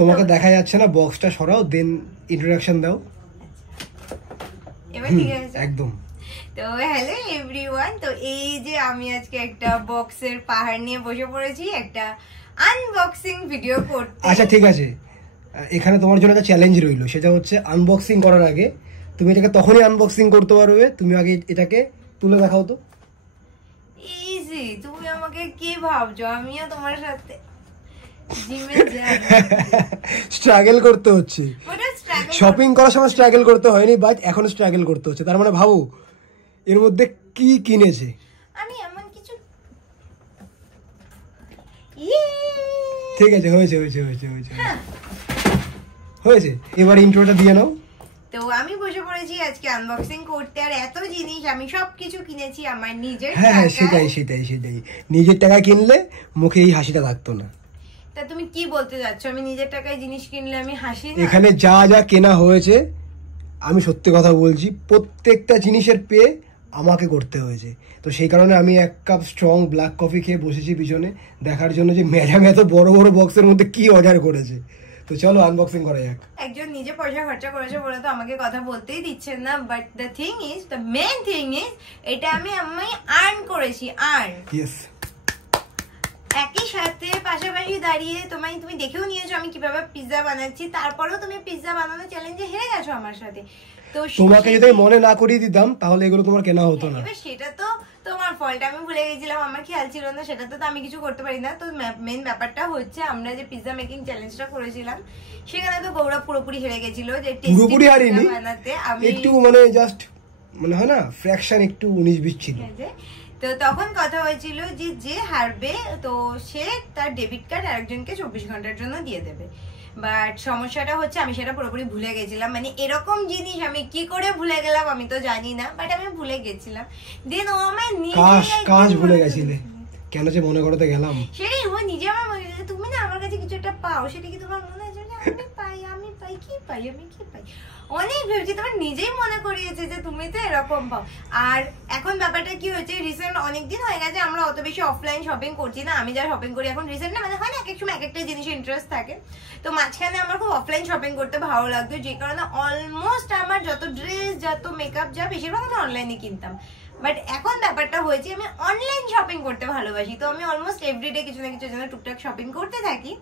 তোমাকে দেখা যাচ্ছে না, বক্সটা সরাও, দেন ইন্ট্রোডাকশন দাও। এবার ঠিক আছে একদম। তো হ্যালো এভরিওয়ান, তো এই যে আমি আজকে একটা বক্সের পাহাড় নিয়ে বসে পড়েছি একটা আনবক্সিং ভিডিও করতে। আচ্ছা ঠিক আছে, এখানে তোমার জন্য একটা চ্যালেঞ্জ রইলো, সেটা হচ্ছে আনবক্সিং করার আগে তুমি এটাকে তখনই আনবক্সিং করতে পারবে, তুমি আগে এটাকে তুলে দেখাও তো। ইজি, তুমি আমাকে কি ভাবছো আমিও তোমার সাথে জিমে যাই? স্ট্রাগল করতে হচ্ছে, শপিং করার সময় স্ট্রাগল করতে হয়নি, বাট এখন স্ট্রাগল করতে হচ্ছে। তার মানে ভাবো এর মধ্যে কি কিনেছে। আমি এমন কিছু ঠিক আছে, হয়েছে হয়েছে হয়েছে হয়েছে হয়েছে, এবার ইন্ট্রোটা দিয়ে নাও। তো আমি বসে পড়েছি আজকে আনবক্সিং করতে, আর এত জিনিস আমি সবকিছু কিনেছি আমার নিজের হ্যাঁ টাকায়। সেটাই সেটাই সেটাই, নিজের টাকা কিনলে মুখে এই হাসিটা থাকতো না। তা তুমি কি বলতে যাচ্ছ, আমি নিজের টাকায় জিনিস কিনলে আমি হাসি না? এখানে যা যা কেনা হয়েছে আমি সত্যি কথা বলছি, প্রত্যেকটা জিনিসের পে আমাকে করতে হয়েছে। তো সেই কারণে আমি এক কাপ স্ট্রং ব্ল্যাক কফি খেয়ে বসেছি পিছনে দেখার জন্য যে ম্যাডাম এত বড় বড় বক্সের মধ্যে কি অর্ডার করেছে। তো চলো আনবক্সিং করা যাক। একজন নিজে পয়সা খরচা করেছে বলে তো আমাকে কথা বলতেই দিচ্ছেন না, but the thing is, the main thing is, এটা আমি আর্ন করেছি। ইয়েস, একই সাথে পাশাপাশি দাঁড়িয়ে তুমি দেখেও নিয়েছো আমি কিভাবে পিৎজা বানাচ্ছি, তারপরেও তুমি পিৎজা বানানো চ্যালেঞ্জে হেরে গেছো আমার সাথে। তো তোমাকে যদি মনে না করিয়ে দিতাম তাহলে এগুলো তোমার কেনা হতো না। এবার সেটা তো তোমার ফল্ট, আমি ভুলে গেছিলাম, আমার খেয়াল ছিল না, সেটা তো আমি কিছু করতে পারি না। তো মেইন ব্যাপারটা হচ্ছে আমরা যে পিৎজা মেকিং চ্যালেঞ্জটা করেছিলাম সেখানে তো গৌরব পুরোপুরি হেরে গেছিল, যে পুরোপুরি হারিনি, বানাতে আমি একটু মানে জাস্ট মানে হয় না ফ্র্যাকশন একটু 19-20 ছিল। তো তখন কথা হয়েছিল যে যে হারবে তো সে তার ডেবিট কার্ড আরেকজনকে 24 ঘন্টার জন্য দিয়ে দেবে। বাট সমস্যাটা হচ্ছে আমি সেটা পুরোপুরি ভুলে গেছিলাম, মানে এরকম জিনিস আমি কি করে ভুলে গেলাম আমি তো জানি না, বাট আমি ভুলে গেছিলাম। দেন ও আমার কাজ ভুলে গেছিলে, কেন যে মনে করতে গেলাম সেটাই, ও নিজে আমার মনে হয়েছে তুমি না আমার কাছে কিছু একটা পাও, সেটা কি তোমার মনে হয় না? আমি পাই কি পাই, আমি কি পাই, অনেক ভেবেছি, তোমার নিজেই মনে করিয়েছে যে তুমি তো এরকম পাও। আর এখন ব্যাপারটা কি হয়েছে, রিসেন্ট অনেকদিন হয়ে গেছে আমরা অত বেশি অফলাইন শপিং করছি না, আমি যা শপিং করি এখন রিসেন্ট না, মানে হয় না এক এক সময় এক একটা জিনিসে ইন্টারেস্ট থাকে। তো মাঝখানে আমার খুব অফলাইন শপিং করতে ভালো লাগতো, যে কারণে অলমোস্ট আমার যত ড্রেস যত মেকআপ যা বেশিরভাগ আমি অনলাইনে কিনতাম। বাট এখন ব্যাপারটা হয়েছে আমি অনলাইন শপিং করতে ভালোবাসি, তো আমি অলমোস্ট এভরিডে কিছু না কিছু জন্য টুকটাক শপিং করতে থাকি।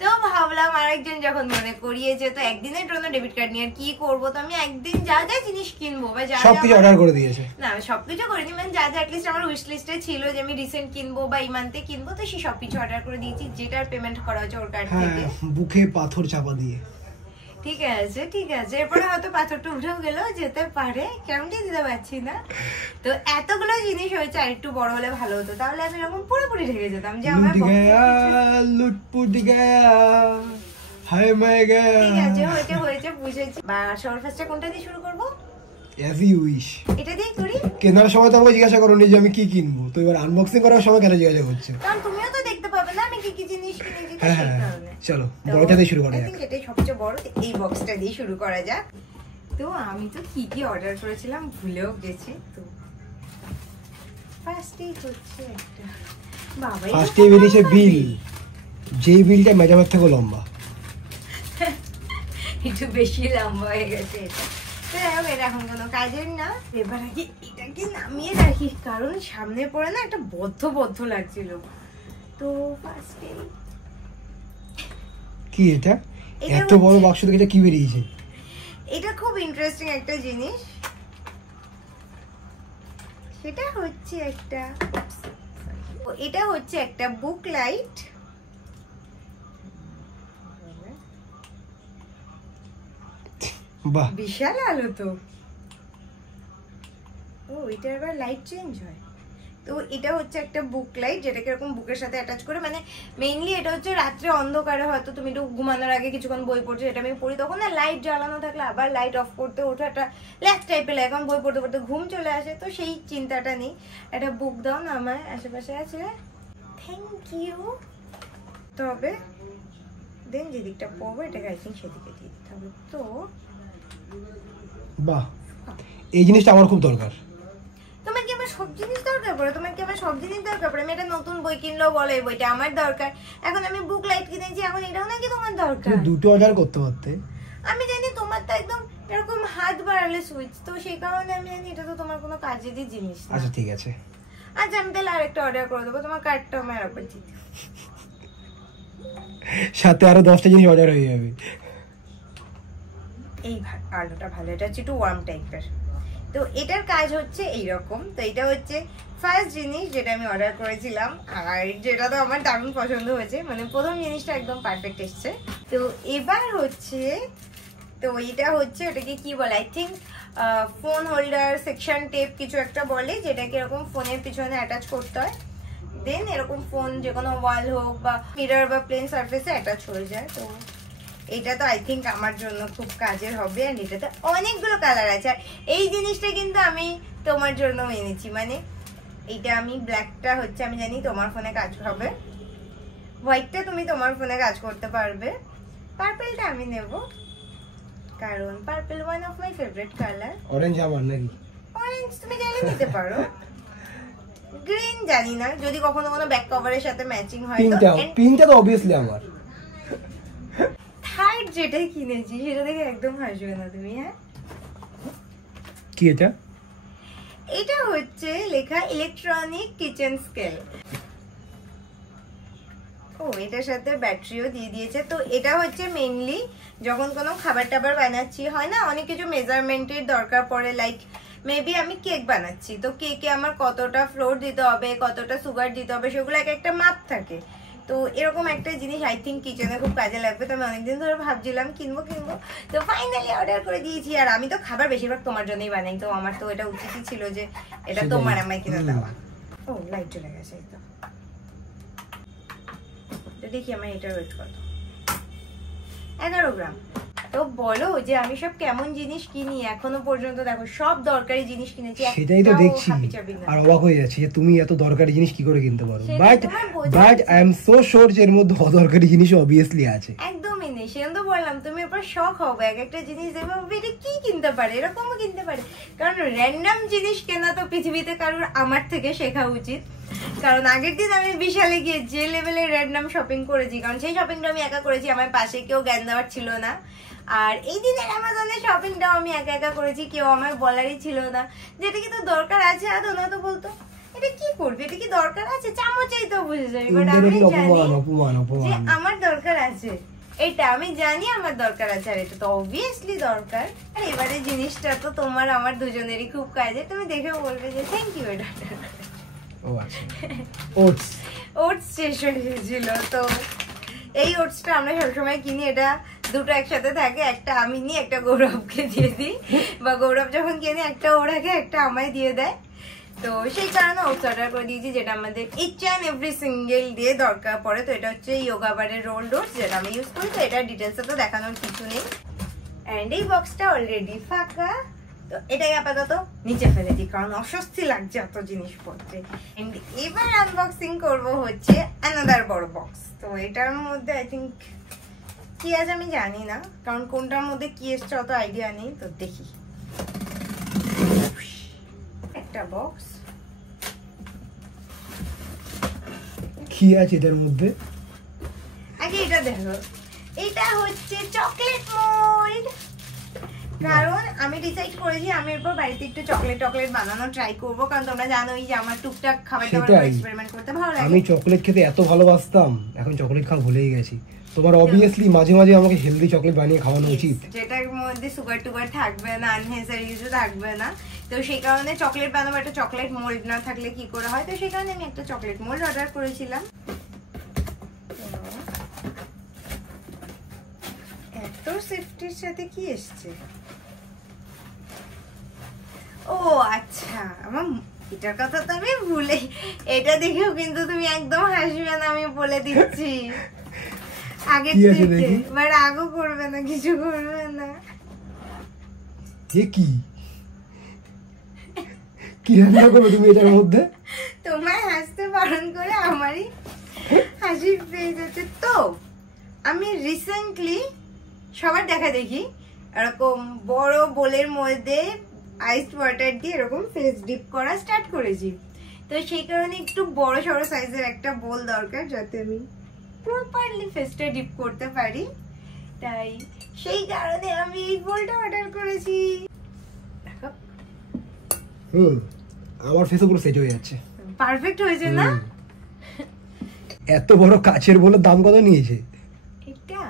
তো ভাবলাম আরেকজন যখন মনে করিয়েছে তো একদিনের জন্য ডেবিট কার্ড নিয়ে কি করবো, তো আমি একদিন যা যা জিনিস কিনবো বা যা সবকিছু অর্ডার করে দিয়েছে। না সবকিছু করিনি, মানে যা যা অ্যাটলিস্ট আমার উইশ লিস্টে ছিল যে আমি রিসেন্ট কিনবো বা এই মান্থে কিনবো, তো সেই সবকিছু অর্ডার করে দিয়েছি, যেটার পেমেন্ট করা হচ্ছে ওর কার্ড থেকে। বুকে পাথর চাপা দিয়ে। ঠিক আছে ঠিক আছে, এরপরে হয়তো পাথরটা উঠেও গেলেও যেতে পারে, কেমনটি দিতে পারছি না। তো এতগুলো জিনিস হয়েছে, আর একটু বড় হলে ভালো হতো, তাহলে আমি এরকম পুরোপুরি ঢেকে যেতাম যে আমার লুটপুট গয়া হায় মায় গয়া। ঠিক আছে হয়েছে হয়েছে বুঝেছি। বা সবার ফার্স্টে কোনটা দিয়ে শুরু করবো? As you wish. এটা দিয়ে করি। কেনার সময় তো আমাকে জিজ্ঞাসা করোনি যে আমি কি কিনবো, তো এবার আনবক্সিং করার সময় কেন জিজ্ঞাসা করছো? কারণ তুমিও তো দেখতে পাবে না আমি কি কি জিনিস কিনেছি, তো সেই কারণে। চলো বড়টা দিয়ে শুরু করা যাক। এটাই সবচেয়ে বড়, এই বক্সটা দিয়ে শুরু করা যাক। তো আমি তো কি কি অর্ডার করেছিলাম ভুলেও গেছি। তো ফার্স্টেই হচ্ছে একটা বাবা, ফার্স্টে বেরিয়েছে বিল, যেই বিলটা মেজামের থেকে লম্বা, একটু বেশি লম্বা হয়ে গেছে এটা। তো এটা এখন কোনো কাজের না, এবার আগে এটাকে নামিয়ে রাখি, কারণ সামনে পড়ে না একটা বদ্ধ বদ্ধ লাগছিল। তো ফার্স্টে কি এটা এত বড় বাক্স থেকে এটা কি বেরিয়েছে? এটা খুব ইন্টারেস্টিং একটা জিনিস, সেটা হচ্ছে একটা, এটা হচ্ছে একটা বুক লাইট। বাহ, বিশাল আলো তো। ও এটা এবার লাইট চেঞ্জ হয়। তো এটা হচ্ছে একটা বুক লাইট, যেটাকে এরকম বুকের সাথে অ্যাটাচ করে, মানে মেইনলি এটা হচ্ছে রাত্রে অন্ধকারে হয়তো তুমি একটু ঘুমানোর আগে কিছুক্ষণ বই পড়ছো, যেটা আমি পড়ি, তখন না লাইট জ্বালানো থাকলে আবার লাইট অফ করতে ওঠো একটা ল্যাক টাইপের লাগে, এখন বই পড়তে পড়তে ঘুম চলে আসে, তো সেই চিন্তাটা নেই। একটা বুক দাও না আমার আশেপাশে আছে, থ্যাংক ইউ। তবে দেন যেদিকটা পড়বো এটাকে আই থিঙ্ক সেদিকে দিয়ে দিতে হবে। তো বাহ, এই জিনিসটা আমার খুব দরকার। তোমার কি আমার সব জিনিস দরকার পড়ে? তোমার কি আমার সব জিনিস দরকার পড়ে? আমি একটা নতুন বই কিনলেও বলো এই বইটা আমার দরকার, এখন আমি বুক লাইট কিনেছি, এখন এটাও নাকি তোমার দরকার? দুটো অর্ডার করতে পারতে। আমি জানি তোমার তো একদম এরকম হাত বাড়ালে সুইচ, তো সেই কারণে আমি জানি এটা তো তোমার কোনো কাজেরই জিনিস না। আচ্ছা ঠিক আছে। আচ্ছা আমি তাহলে আরেকটা অর্ডার করে দেবো, তোমার কার্ডটা আমার একবার দিতে। সাথে আরো 10টা জিনিস অর্ডার হয়ে যাবে। এই আলুটা ভালো, এটা হচ্ছে একটু ওয়ার্ম টাইপের। তো এটার কাজ হচ্ছে এইরকম। তো এটা হচ্ছে ফার্স্ট জিনিস যেটা আমি অর্ডার করেছিলাম, আর যেটা তো আমার দারুণ পছন্দ হয়েছে, মানে প্রথম জিনিসটা একদম পারফেক্ট এসছে। তো এবার হচ্ছে, তো এটা হচ্ছে ওটাকে কি বলে, I think phone holder section tape কিছু একটা বলে, যেটাকে এরকম ফোনের পিছনে অ্যাটাচ করতে হয়, দেন এরকম ফোন যে কোনো ওয়াল হোক বা মিরর বা প্লেন সারফেসে অ্যাটাচ হয়ে যায়। তো এটা তো আই থিঙ্ক আমার জন্য খুব কাজের হবে। আর এটাতে অনেকগুলো কালার আছে। আর এই জিনিসটা কিন্তু আমি তোমার জন্য এনেছি, মানে এইটা আমি ব্ল্যাকটা হচ্ছে আমি জানি তোমার ফোনে কাজ হবে, হোয়াইটটা তুমি তোমার ফোনে কাজ করতে পারবে, পার্পলটা আমি নেব কারণ purple one of my favourite colour. Orange আমার নাকি? অরেঞ্জ তুমি চাইলে নিতে পারো, গ্রিন জানি না, যদি কখনো কোনো ব্যাক কভারের সাথে ম্যাচিং হয়। পিঙ্কটা তো অবভিয়াসলি আমার। থার্ড যেটাই কিনেছি সেটা দেখে একদম হাসবে না তুমি। হ্যাঁ কি এটা? এটা হচ্ছে লেখা ইলেকট্রনিক কিচেন স্কেল। ও এটার সাথে ব্যাটারিও দিয়ে দিয়েছে। তো এটা হচ্ছে মেইনলি যখন কোনো খাবার টাবার বানাচ্ছি, হয় না অনেক কিছু মেজারমেন্টের দরকার পড়ে, লাইক মেবি আমি কেক বানাচ্ছি, তো কেকে আমার কতটা ফ্লোর দিতে হবে, কতটা সুগার দিতে হবে, সেগুলো এক একটা মাপ থাকে। তো এরকম একটা জিনিস আই থিঙ্ক কিচেনে খুব কাজে লাগবে। তো আমি অনেকদিন ধরে ভাবছিলাম কিনবো, তো ফাইনালি অর্ডার করে দিয়েছি। আর আমি তো খাবার বেশিরভাগ তোমার জন্যই বানাই, তো আমার তো এটা উচিতই ছিল যে এটা তোমার আমায় কিনে দেওয়া। ও লাইট চলে গেছে, এই তো দেখি আমার এটা ওয়েট কত, 11 গ্রাম। তো বলো যে আমি সব কেমন জিনিস কিনি এখনো পর্যন্ত, দেখো সব দরকারি জিনিস কিনেছি। সেটাই তো দেখছি আর অবাক হয়ে যাচ্ছি যে তুমি এত দরকারি জিনিস কি করে কিনতে পারো। But I am so sure যে এর মধ্যে অদরকারি জিনিস অবভিয়াসলি আছে। একদমই নেই, সেজন্য তো বললাম তুমি এরপর শক হবে, এক একটা জিনিস দেখবে এটা কি কিনতে পারে, এরকমও কিনতে পারে। কারণ র্যান্ডম জিনিস কেনা তো পৃথিবীতে কারোর আমার থেকে শেখা উচিত। কারণ আগের দিন আমি বিশালে গিয়ে যে লেভেলের র্যান্ডম শপিং করেছি, কারণ সেই শপিংটা আমি একা করেছি, আমার পাশে কেউ জ্ঞান দেওয়ার ছিল না। আর এই দিনের অ্যামাজনের শপিংটাও আমি একা একা করেছি, কেউ আমার বলারই ছিল না যেটা কি তো দরকার আছে। আদৌ না তো বলতো এটা কি করবে, এটা কি দরকার আছে, চামচেই তো বুঝে যাবে। বাট আমি জানি যে আমার দরকার আছে, এটা আমি জানি আমার দরকার আছে, আর এটা তো অবভিয়াসলি দরকার। আর এবারে জিনিসটা তো তোমার আমার দুজনেরই খুব কাজে, তুমি দেখে বলবে যে থ্যাংক ইউ। এটা ওটস শেষ হয়ে গেছিল, তো এই ওটসটা আমরা সবসময় কিনি, এটা দুটো একসাথে থাকে, একটা আমি নিই একটা গৌরবকে দিয়ে দিই, বা গৌরব যখন কিনে একটা ওরাকে একটা আমায় দিয়ে দেয়। তো সেই কারণে ওটস অর্ডার করে দিয়েছি, যেটা আমাদের each and every single day দরকার পড়ে। তো এটা হচ্ছে যোগা বারের রোল্ড ওটস, যেটা আমি ইউজ করি। তো এটা ডিটেলসে তো দেখানোর কিছু নেই। অ্যান্ড এই বক্সটা অলরেডি ফাঁকা, তো এটাই আপাতত নিচে ফেলে দিই কারণ অস্বস্তি লাগছে এত জিনিসপত্রে। এন্ড এবার আনবক্সিং করব হচ্ছে অ্যানাদার বড় বক্স। তো এটার মধ্যে আই থিঙ্ক কি আছে আমি জানি না, কারণ কোনটার মধ্যে কি এসছে অত আইডিয়া নেই। তো দেখি, একটা বক্স, কি আছে এটার মধ্যে। আগে এটা দেখো, এটা হচ্ছে চকলেট মোল্ড। কারণ আমি ডিসাইড করেছি আমি এরপর বাড়িতে একটু চকলেট বানানো ট্রাই করবো, কারণ তোমরা জানোই যে আমার টুকটাক খাবার দাবার এক্সপেরিমেন্ট করতে ভালো লাগে। আমি চকলেট খেতে এত ভালোবাসতাম, এখন চকলেট খাওয়া ভুলেই গেছি। তোমার অবভিয়াসলি মাঝে মাঝে আমাকে হেলদি চকলেট বানিয়ে খাওয়ানো উচিত, যেটার মধ্যে সুগার টুগার থাকবে না, আননেসেসারি কিছু থাকবে না। তো সেই কারণে চকলেট বানাবো, একটা চকলেট মোল্ড না থাকলে কি করে হয়। তো সেই কারণে আমি একটা চকলেট মোল্ড অর্ডার করেছিলাম। এত সেফটির সাথে কি এসছে, ও আচ্ছা আমার এটার কথা তো আমি ভুলে, এটা দেখেও কিন্তু তুমি একদম হাসবে না, আমি বলে দিচ্ছি আগে থেকে। বাট আগও করবে না, কিছু করবে না। কি রান্না করবে তুমি এটার মধ্যে? তোমায় হাসতে বারণ করে আমারই হাসি পেয়ে যাচ্ছে। তো আমি রিসেন্টলি সবার দেখা দেখি এরকম বড় বোলের মধ্যে আইসড ওয়াটার দিয়ে এরকম ফেস ডিপ করা স্টার্ট করেছি। তো সেই কারণে একটু বড় সড়ো সাইজের একটা বোল দরকার, যাতে আমি প্রপারলি ফেসটা ডিপ করতে পারি। তাই সেই কারণে আমি এই বোলটা অর্ডার করেছি। আমার ফেসে পুরো সেট হয়ে যাচ্ছে, পারফেক্ট হয়েছে না? এত বড় কাচের বোলের দাম কত নিয়েছে? এটা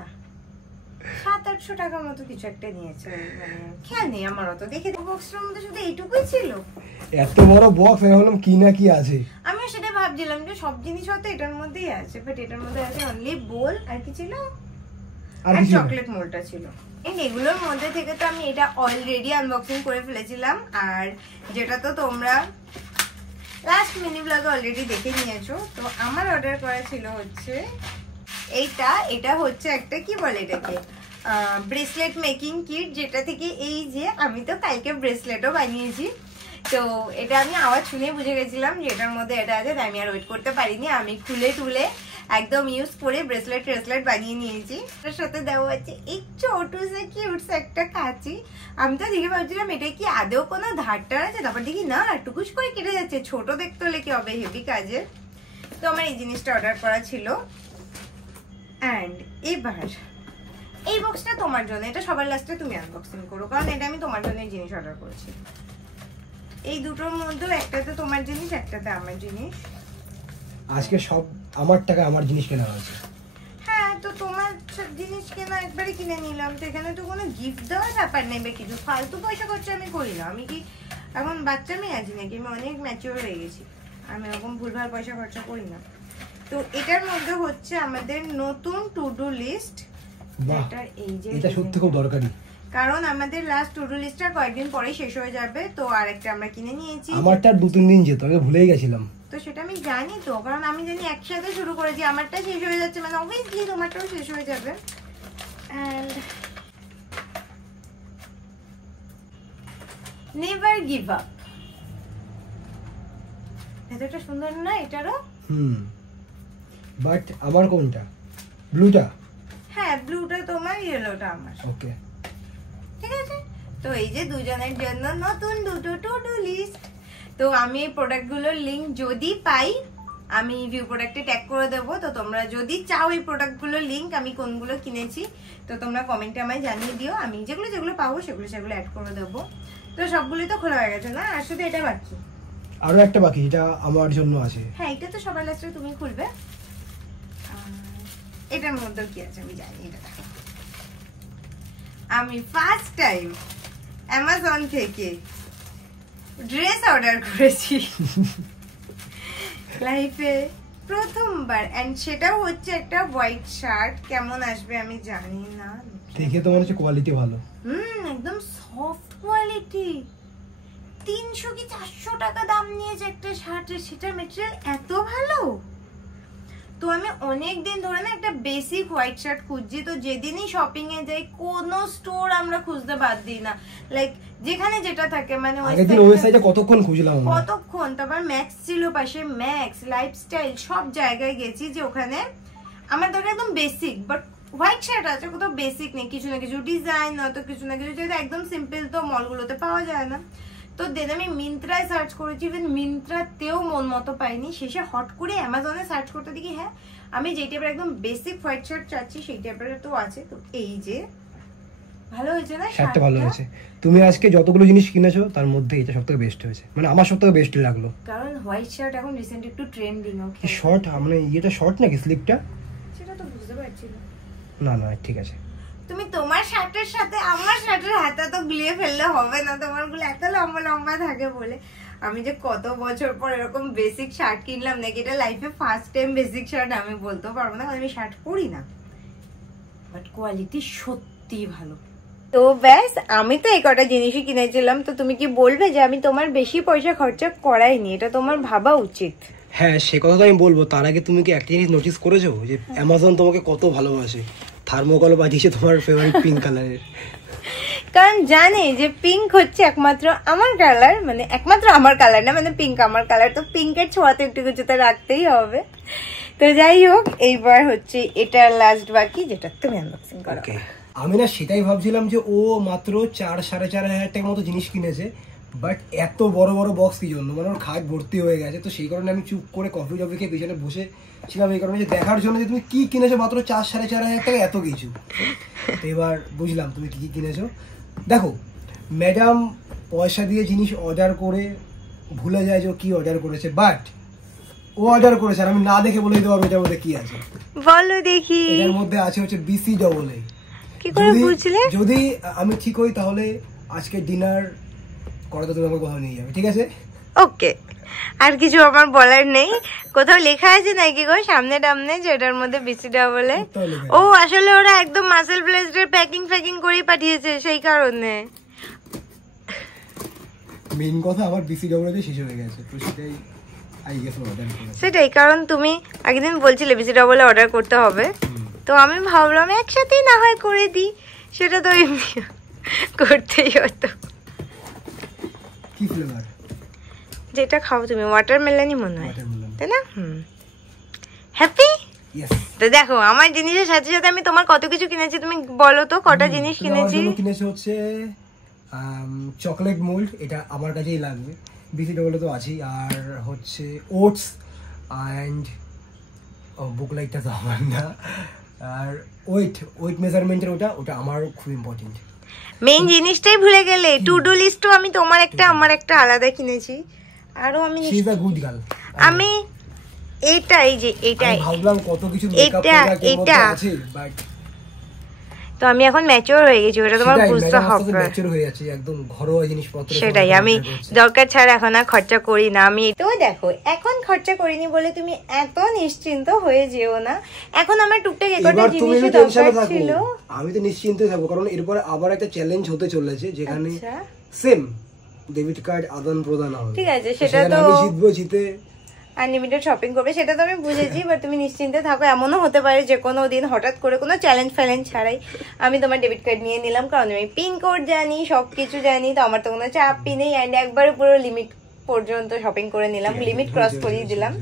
700-800 টাকার মতো কিছু একটা নিয়েছে, মানে খেয়াল নেই আমার অত। দেখে বক্সটার মধ্যে শুধু এইটুকুই ছিল। এত বড় বক্স, আমি ভাবলাম কি না কি আছে। আমিও সেটা ভাবছিলাম যে সব জিনিস হয়তো এটার মধ্যেই আছে, বাট এটার মধ্যে আছে অনলি বোল। আর কি ছিল? আর চকলেট মোল্ডটা ছিল। এগুলোর মধ্যে থেকে তো আমি এটা অলরেডি আনবক্সিং করে ফেলেছিলাম, আর যেটা তো তোমরা লাস্ট মিনি ব্লগে অলরেডি দেখে নিয়েছো। তো আমার অর্ডার করা ছিল হচ্ছে এইটা। এটা হচ্ছে একটা কি বলে এটাকে, ব্রেসলেট মেকিং কিট, যেটা থেকে এই যে আমি তো কালকে ব্রেসলেটও বানিয়েছি। তো এটা আমি আওয়াজ শুনে বুঝে গেছিলাম যে এটার মধ্যে এটা আছে, তাই আমি আর ওয়েট করতে পারিনি। আমি খুলে টুলে একদম ইউজ করে ব্রেসলেট বানিয়ে নিয়েছি। তার সাথে দেওয়া আছে এই ছোট সে কিউট একটা কাঁচি। আমি তো দেখে ভাবছিলাম এটা কি আদেও কোনো ধারটার আছে, তারপর দেখি না টুকুস করে কেটে যাচ্ছে। ছোট দেখতে হলে কি হবে, হেভি কাজের। তো আমার এই জিনিসটা অর্ডার করা ছিল। অ্যান্ড এবার এই বক্সটা তোমার জন্য, এটা সবার লাস্টে তুমি আনবক্সিং করো, কারণ এটা আমি তোমার জন্য এই জিনিস অর্ডার করেছি। এই দুটোর মধ্যে একটাতে তোমার জিনিস, একটাতে আমার জিনিস। আজকে সব আমার টাকা আমার জিনিস কেনা হয়েছে। হ্যাঁ, তো তোমার জিনিস কেনা একবারে কিনে নিলাম। তো এখানে তো কোনো গিফট দেওয়ার ব্যাপার নেবে, কিছু ফালতু পয়সা খরচা আমি করি না। আমি কি এখন বাচ্চা মেয়ে আছি নাকি? আমি অনেক ম্যাচিওর হয়ে গেছি, আমি এরকম ভুলভাল পয়সা খরচা করি না। তো এটার মধ্যে হচ্ছে আমাদের নতুন টু ডু লিস্ট। এটা সত্যি খুব দরকারি, কারণ আমাদের লাস্ট টু ডু লিস্টটা কয়েকদিন পরে শেষ হয়ে যাবে। তো আরেকটা আমরা কিনে নিয়েছি। আমারটা 2-3 দিন যেত, আমি ভুলেই গেছিলাম। তো সেটা আমি জানি তো, কারণ আমি জানি একসাথে শুরু করেছি, আমারটা শেষ হয়ে যাচ্ছে মানে অবভিয়াসলি তোমারটাও শেষ হয়ে যাবে। And never give up. এতটা সুন্দর না এটারও? বাট আমার কোনটা? ব্লুটা? হ্যাঁ, ব্লুটা তোমার, ইয়েলোটা আমার। ওকে, ঠিক আছে। তো এই যে দুজনের জন্য নতুন দুটো টু ডু লিস্ট। তো আমি এই প্রোডাক্টগুলোর লিংক যদি পাই আমি ভিউ প্রোডাক্টে ট্যাগ করে দেবো। তো তোমরা যদি চাও এই প্রোডাক্টগুলোর লিংক, আমি কোনগুলো কিনেছি, তো তোমরা কমেন্টে আমায় জানিয়ে দিও। আমি যেগুলো পাবো সেগুলো অ্যাড করে দেবো। তো সবগুলোই তো খোলা হয়ে গেছে না? আর শুধু এটা বাকি, আরো একটা বাকি, এটা আমার জন্য আছে। হ্যাঁ, এটা তো সবার লাস্টে তুমি খুলবে। এটার মধ্যে কি আছে আমি জানি। এটা দেখো, আমি ফার্স্ট টাইম অ্যামাজন থেকে ড্রেস অর্ডার করেছি লাইফে প্রথমবার। এন্ড সেটাও হচ্ছে একটা হোয়াইট শার্ট। কেমন আসবে আমি জানি না, দেখে তো মনে হচ্ছে কোয়ালিটি ভালো। একদম সফট কোয়ালিটি। 300 কি 400 টাকা দাম নিয়েছে একটা শার্টের, সেটার মেটেরিয়াল এত ভালো। তো আমি অনেক দিন ধরে না একটা বেসিক হোয়াইট শার্ট খুঁজছি। তো যেদিনই শপিং এ যাই কোনো স্টোর আমরা খুঁজতে বাদ দিই না, লাইক যেখানে যেটা থাকে, মানে কতক্ষণ খুঁজলাম, কতক্ষণ। তারপর ম্যাক্স ছিল পাশে, ম্যাক্স, লাইফস্টাইল, সব জায়গায় গেছি যে ওখানে আমার দরকার একদম বেসিক বাট হোয়াইট শার্ট আছে, কোথাও বেসিক নেই, কিছু না কিছু ডিজাইন, নয়তো কিছু না কিছু, যেটা একদম সিম্পল তো মলগুলোতে পাওয়া যায় না। তো দেন আমি মিন্ত্রায় সার্চ করেছি, ইভেন মিন্ত্রাতেও মন মতো পাইনি। শেষে হট করে অ্যামাজনে সার্চ করতে দেখি হ্যাঁ আমি যেই টাইপের একদম বেসিক হোয়াইট শার্ট চাচ্ছি সেই টাইপের তো আছে। তো এই যে ভালো হয়েছে না শার্টটা? ভালো হয়েছে। তুমি আজকে যতগুলো জিনিস কিনেছো তার মধ্যে এটা সবথেকে বেস্ট হয়েছে, মানে আমার সবথেকে বেস্ট লাগলো। কারণ হোয়াইট শার্ট এখন রিসেন্ট একটু ট্রেন্ডিং। ওকে, শর্ট মানে এটা শর্ট নাকি স্লিপটা? সেটা তো বুঝতে পারছি না না ঠিক আছে। তুমি তোমার শার্টের সাথে আমার শার্টের হাতা তো গুলিয়ে ফেললে হবে না, তোমার গুলো এত লম্বা লম্বা থাকে বলে। আমি যে কত বছর পর এরকম বেসিক শার্ট কিনলাম নাকি, এটা লাইফে ফার্স্ট টাইম বেসিক শার্ট আমি বলতে পারবো না, আমি শার্ট পরি না, বাট কোয়ালিটি সত্যি ভালো। তো ব্যাস, আমি তো এই কটা জিনিসই কিনেছিলাম। তো তুমি কি বলবে যে আমি তোমার বেশি পয়সা খরচা করাইনি? এটা তোমার ভাবা উচিত। হ্যাঁ, সে কথা তো আমি বলবো। তার আগে তুমি কি একটা জিনিস নোটিস করেছো যে অ্যামাজন তোমাকে কত ভালোবাসে? থার্মোকল বাজিয়েছে তোমার ফেভারিট পিঙ্ক কালারের। কারণ জানে যে পিঙ্ক হচ্ছে একমাত্র আমার কালার, মানে একমাত্র আমার কালার না, মানে পিঙ্ক আমার কালার। তো পিঙ্কের ছোঁয়াতে একটু কিছুতে রাখতেই হবে। তো যাই হোক, এইবার হচ্ছে এটা লাস্ট বাকি, যেটা তুমি আনবক্সিং করো। আমি না সেটাই ভাবছিলাম যে ও মাত্র 4-4.5 হাজার টাকার মতো জিনিস কিনেছে, বাট এত বড় বড় বক্স কি জন্য, মানে ওর খাট ভর্তি হয়ে গেছে। তো সেই কারণে আমি চুপ করে কফি টফি খেয়ে পিছনে বসে ছিলাম, এই কারণে যে দেখার জন্য যে তুমি কি কিনেছো মাত্র 4-4.5 টাকা, এত কিছু। তো এবার বুঝলাম তুমি কি কি কিনেছো। দেখো ম্যাডাম পয়সা দিয়ে জিনিস অর্ডার করে ভুলে যায় যে ও কি অর্ডার করেছে, বাট ও অর্ডার করেছে আর আমি না দেখে বলে দিতে পারবো এটার মধ্যে কি আছে। বলো দেখি। এটার মধ্যে আছে হচ্ছে BCAA। কি করে বুঝলে? যদি আমি ঠিক হই তাহলে আজকে ডিনার করাতে তুমি আমাকে কোথাও নিয়ে যাবে, ঠিক আছে? ওকে, আর কিছু আমার বলার নেই। কোথাও লেখা আছে নাকি গো সামনে টামনে যে এটার মধ্যে BCAA? ও আসলে ওরা একদম মাসেল ব্লেজের প্যাকিং করেই পাঠিয়েছে, সেই কারণে। মেইন কথা আবার BCAA শেষ হয়ে গেছে, তো সেটাই সেটাই কারণ তুমি আগের দিন বলছিলে BCAA অর্ডার করতে হবে, তো আমি ভাবলাম একসাথেই না হয় করে দিই, সেটা তো করতেই হতো। কি ফ্লেভার? যেটা খাও তুমি, ওয়াটারমেলনই মনে হয়, তাই না? হ্যাপি। তো দেখো আমার জিনিসের সাথে সাথে আমি তোমার কত কিছু কিনেছি, তুমি বলো তো কটা জিনিস কিনেছি। কিনেছি হচ্ছে চকলেট মোল্ড, এটা আমার কাছেই লাগবে, BCAA তো আছেই। আর হচ্ছে ওটস অ্যান্ড বুক লাইটটা তো আমার না। আর ওয়েট মেজারমেন্টের ওটা আমার খুব ইম্পর্টেন্ট। মেইন জিনিসটাই ভুলে গেলে, টু ডু লিস্টও আমি তোমার একটা আমার একটা আলাদা কিনেছি। আরো আমি আমি এইটাই যে এইটাই ভাবলাম কত কিছু মেকআপ প্রোডাক্ট এর মধ্যে আছে, বাট তো আমি এখন ম্যাচিওর হয়ে গেছি, ওটা তোমার বুঝতে হবে। ম্যাচিওর হয়ে যাচ্ছে, একদম ঘরোয়া জিনিসপত্র। সেটাই, আমি দরকার ছাড়া এখন আর খরচা করি না। আমি তো দেখো এখন খরচা করিনি বলে তুমি এত নিশ্চিন্ত হয়ে যেও না। এখন আমার টুকটাক একটা জিনিস দরকার ছিল। আমি তো নিশ্চিন্তই থাকবো, কারণ এরপর আবার একটা চ্যালেঞ্জ হতে চলেছে যেখানে সেম ডেবিট কার্ড আদান প্রদান হবে। ঠিক আছে, সেটা তো আমি জিতবো, জিতে আনলিমিটেড শপিং করবে, সেটা তো আমি বুঝেছি। বাট তুমি নিশ্চিন্তে থাকো, এমনও হতে পারে যে কোনো দিন হঠাৎ করে কোনো চ্যালেঞ্জ ফ্যালেঞ্জ ছাড়াই আমি তোমার ডেবিট কার্ড নিয়ে নিলাম, কারণ আমি পিন কোড জানি, সবকিছু জানি, তো আমার তো কোনো চাপই নেই। অ্যান্ড একবারে পুরো লিমিট পর্যন্ত শপিং করে নিলাম, লিমিট ক্রস করিয়ে দিলাম।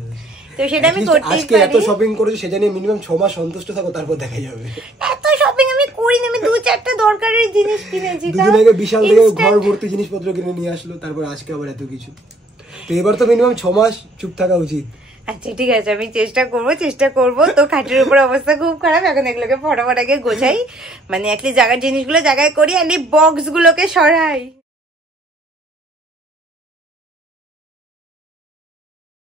তো সেটা আমি করতেই পারি। এত শপিং করেছো সেটা নিয়ে মিনিমাম 6 মাস সন্তুষ্ট থাকো, তারপর দেখা যাবে। এত শপিং আমি করিনি, আমি 2-4টা দরকারের জিনিস কিনেছি। দুদিন আগে বিশাল থেকে ঘর ভর্তি জিনিসপত্র কিনে নিয়ে আসলো, তারপর আজকে আবার এত কিছু। তো এবার তো মিনিমাম 6 মাস চুপ থাকা উচিত। আচ্ছা ঠিক আছে, আমি চেষ্টা করবো। তো খাটের উপর অবস্থা খুব খারাপ, এখন এগুলোকে ফটাফট আগে গোছাই, মানে অ্যাটলিস্ট জায়গার জিনিসগুলো জায়গায় করি, আর এই বক্স গুলোকে সরাই।